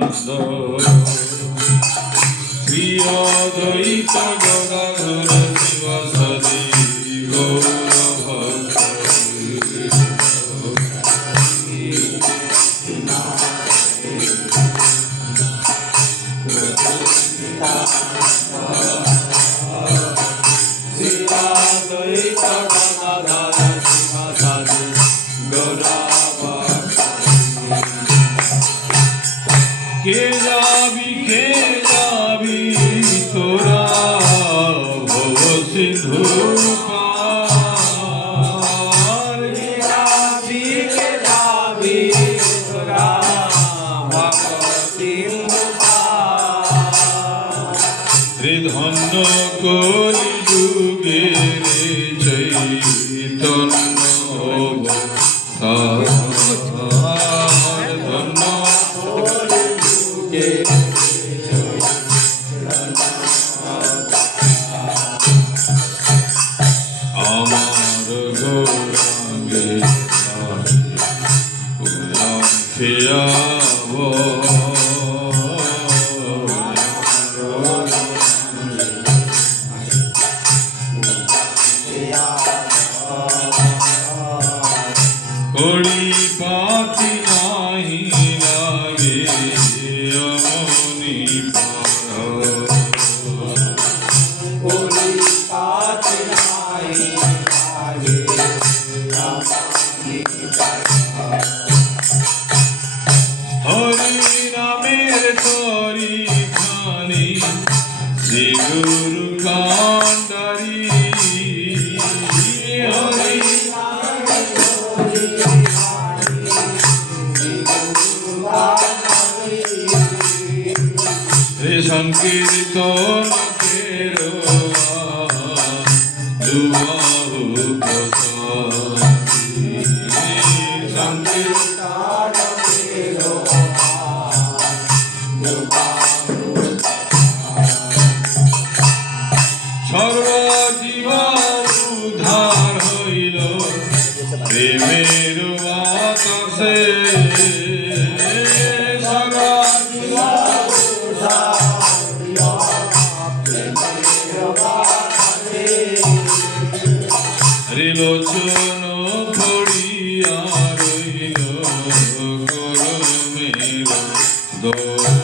নিত্যানন্দ শ্রী অদ্বৈত গদাধর শিবাসাদি গৌরভক্ত কে যাবি তোরা ভব সিন্ধু পার কে যাবি তোরা ভব সিন্ধু পার রে ধন্য কলি যুগে রে চৈতন্য ধন্য আমার গৌরাঙ্গে খেয়াব কড়ি পাতি নাহি লাগে অমনি হরি নামের তরি খানি শ্রী গুরু কান্ডারি হরি রে সংকীর্তন কেরো দুবাহু প্রসাদী সংকীর্তন কেরো সর্বজীবন উদ্ধার হইল প্রেমের বাতাসে ত্রিলোচন পড়িয়া রইল করমের দোষ